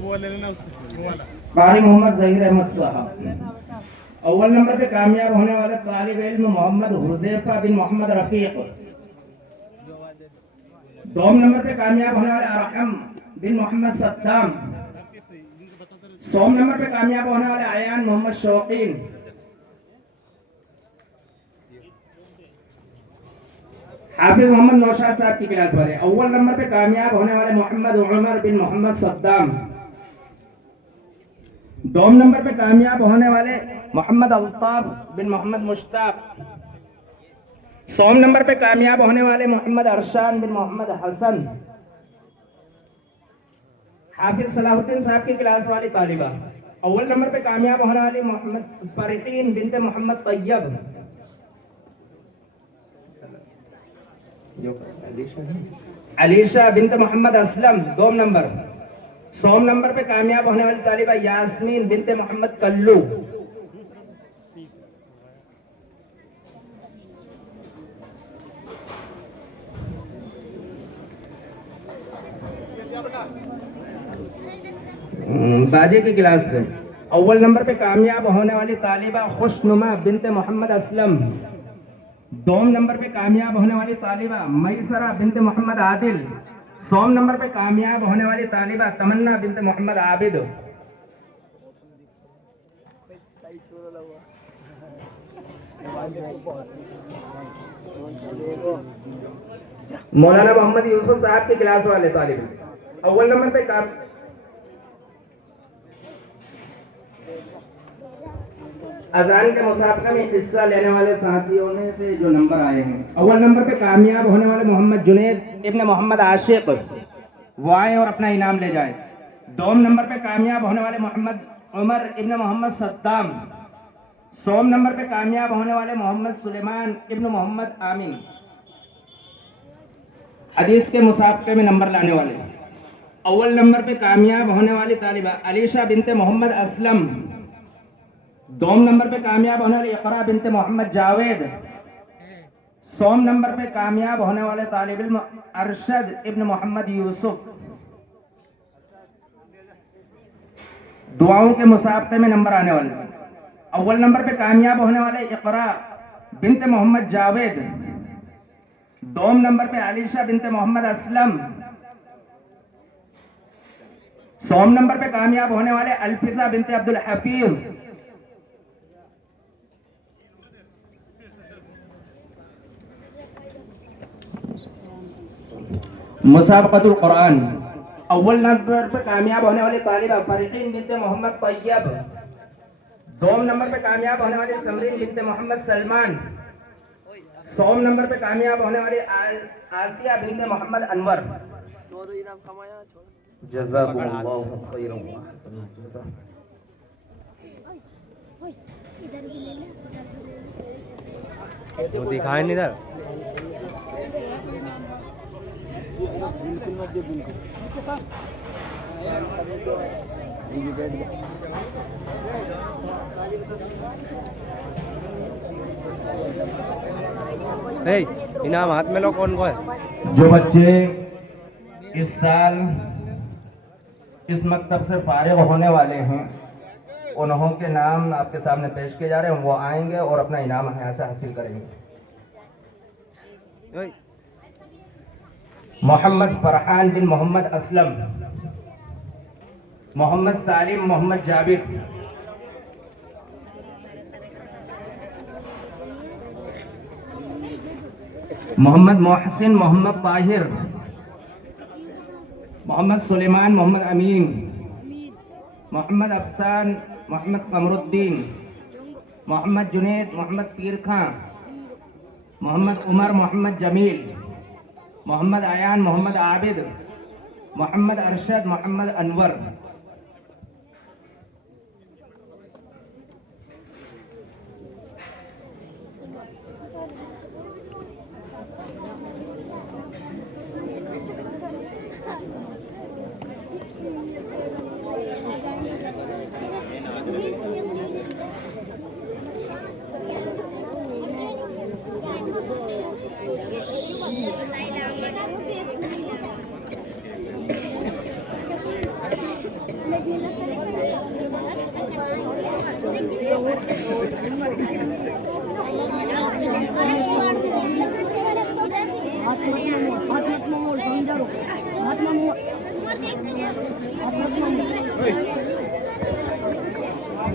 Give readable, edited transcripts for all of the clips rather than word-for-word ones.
कारी मोहम्मद जहीर अहमद साहब। अव्वल नंबर पे कामयाब होने वाले तालिब इल्म मोहम्मद हुज़ैफा बिन मोहम्मद रफीक। दोम नंबर पे कामयाब होने वाले अरहम बिन मोहम्मद सद्दाम। सोम नंबर पे कामयाब होने वाले आयान मोहम्मद शौकीन। हाफिज मोहम्मद नौशाद साहब की क्लास वाले। अव्वल नंबर पे कामयाब होने वाले मोहम्मद उमर बिन मोहम्मद सद्दाम। दोम नंबर पे कामयाब होने वाले मोहम्मद अल्ताफ बिन मोहम्मद मुश्ताक। सोम नंबर पे कामयाब होने वाले मोहम्मद अरशान बिन मोहम्मद हसन। हाफिज सलाहुद्दीन साहब की क्लास वाली तालिबा। अव्वल नंबर पे कामयाब होने वाली मोहम्मद फरीहीन बिनते मोहम्मद तैयब। अलीशा बिनते मोहम्मद असलम। दोम नंबर। सोम नंबर पे कामयाब होने वाली तालिबा यास्मीन बिनते मोहम्मद कल्लू। बाजे की क्लास से अव्वल नंबर पे कामयाब होने वाली तालिबा खुशनुमा बिनते मोहम्मद असलम। दोम नंबर पे कामयाब होने वाली तालिबा मैसरा बिनते मोहम्मद आदिल। सोम नंबर पे कामयाब होने वाली तालिबा तमन्ना बिनते मोहम्मद आबिद। मौलाना मोहम्मद यूसुफ साहब की क्लास वाले तालिब। अव्वल नंबर पे अजान के मुसाबका में हिस्सा लेने वाले साथियों में से जो नंबर आए हैं, अव्वल नंबर पे कामयाब होने वाले मोहम्मद जुनेद इब्न मोहम्मद आशिक, वो आए और अपना इनाम ले जाए। दोम नंबर पे कामयाब होने वाले मोहम्मद उमर इब्न मोहम्मद सद्दाम। सोम नंबर पे कामयाब होने वाले मोहम्मद सुलेमान इब्न मोहम्मद आमिन, हदीस के मुसाबके में नंबर लाने वाले। अव्वल नंबर पे कामयाब होने वाली तालिबा अलीशा बिनते मोहम्मद असलम। दोम नंबर पे कामयाब होने वाली इकरा बिनते मोहम्मद जावेद। सोम नंबर पे कामयाब होने वाले तालिब इल्म अरशद इब्न मोहम्मद यूसुफ। दुआओं के मुसाबके में नंबर आने वाले। अव्वल नंबर पे कामयाब होने वाले इकरा बिनते मोहम्मद जावेद। दोम नंबर पे अलीशा बिनते मोहम्मद असलम। सोम नंबर पे कामयाब होने वाले अल्फिजा बिनते अब्दुल हफीज। मुसाबक़तुल कुरान। अव्वल नंबर पे कामयाब होने वाली तालिबा फरीहीन बिनते मोहम्मद तैयब। दोम नंबर पे कामयाब होने वाली समरीन बिनते मोहम्मद सलमान। सोम नंबर पे कामयाब होने वाली आसिया बिनते मोहम्मद अनवर। जज़ाकुमुल्लाहु खैरन। वो दिखाए नहीं इधर। इनाम हाथ में लो। कौन कौन जो बच्चे इस साल इस मकतब से फारिग होने वाले हैं, उन्हों के नाम आपके सामने पेश किए जा रहे हैं। वो आएंगे और अपना इनाम यहाँ से हासिल करेंगे। मोहम्मद फरहान बिन मोहम्मद असलम, मोहम्मद सालिम मोहम्मद जाबिर, मोहम्मद मोहसिन मोहम्मद ताहिर, मोहम्मद सुलेमान मोहम्मद अमीन, मोहम्मद अफसान मोहम्मद कमरुद्दीन, मोहम्मद जुनेद मोहम्मद पीर खां, मोहम्मद उमर मोहम्मद जमील, मोहम्मद आयान मोहम्मद आबिद, मोहम्मद अरशद मोहम्मद अनवर।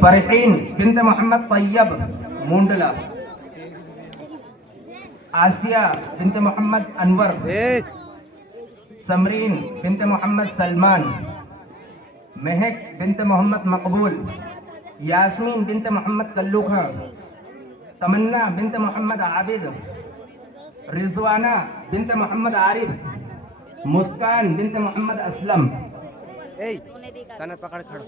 फरहीन बिन्त मोहम्मद तैयब मुंडला, आसिया बिन्त मोहम्मद अनवर, समरीन बिन्त मोहम्मद सलमान, महक बिन्त मोहम्मद मकबूल, यास्मीन बिन्त मोहम्मद कल्लू खां, तमन्ना बिन्त मोहम्मद आबिद, रिजवाना बिन्त मोहम्मद आरिफ, मुस्कान बिन्त मोहम्मद असलम। सनद पकड़ खड़ो।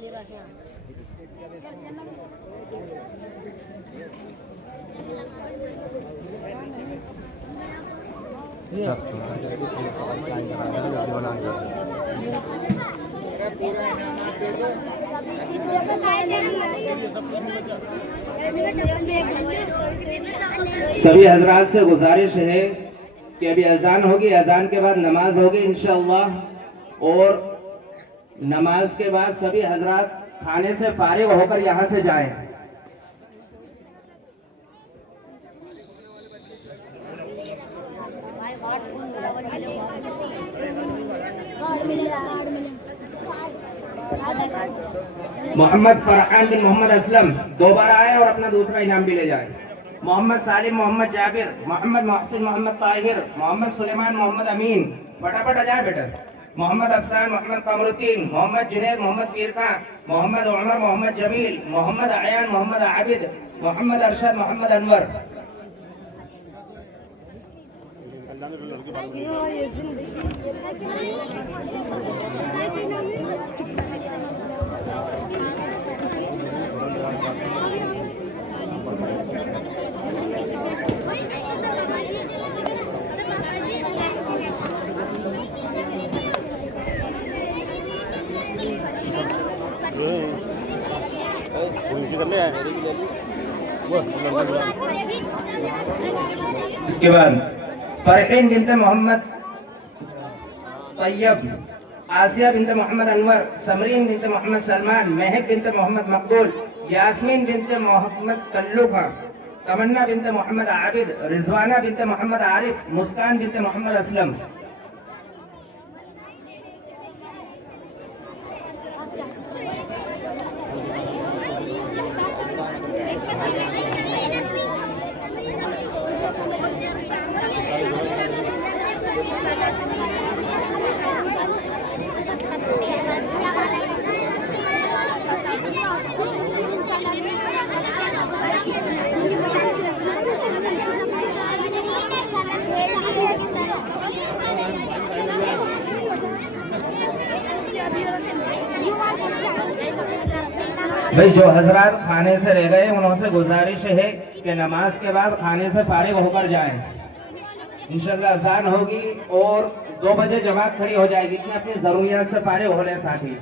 सभी हजरात से गुजारिश है कि अभी अजान होगी, अजान के बाद नमाज होगी इंशाअल्लाह, और नमाज के बाद सभी हजरात खाने से फारिग होकर यहाँ से जाएं। मोहम्मद फरहान बिन मोहम्मद असलम दोबारा आए और अपना दूसरा इनाम भी ले जाए। मोहम्मद सालिम, मोहम्मद जाबिर, मोहम्मद मोहसिन, मोहम्मद ताहिर, मोहम्मद सुलेमान, मोहम्मद अमीन, फटाफट आ जाए बेटा। मोहम्मद अफसान, मोहम्मद कमरुद्दीन, मोहम्मद जुनैद, मोहम्मद पीर खां, मोहम्मद उमर, मोहम्मद जमील, मोहम्मद अयान, मोहम्मद आबिद, मोहम्मद अरशद, मोहम्मद अनवर। इसके बाद फरहीन बिन्त मोहम्मद तैयब, आसिया बिन्त मोहम्मद अनवर, समरीन बिन्त मोहम्मद सलमान, महक बिन्त मोहम्मद मकबूल, यास्मीन बिन्त मोहम्मद कल्लू खां, तमन्ना बिन्त मोहम्मद आबिद, रिजवाना बिन्त मोहम्मद आरिफ, मुस्कान बिन्त मोहम्मद असलम। भाई जो हजरात खाने से रह गए उनसे गुजारिश है कि नमाज के बाद खाने से फारिग होकर जाएं। इंशाल्लाह अज़ान होगी और 2 बजे जमात खड़ी हो जाएगी कि अपनी जरूरियात से फारिग हो लें साथी।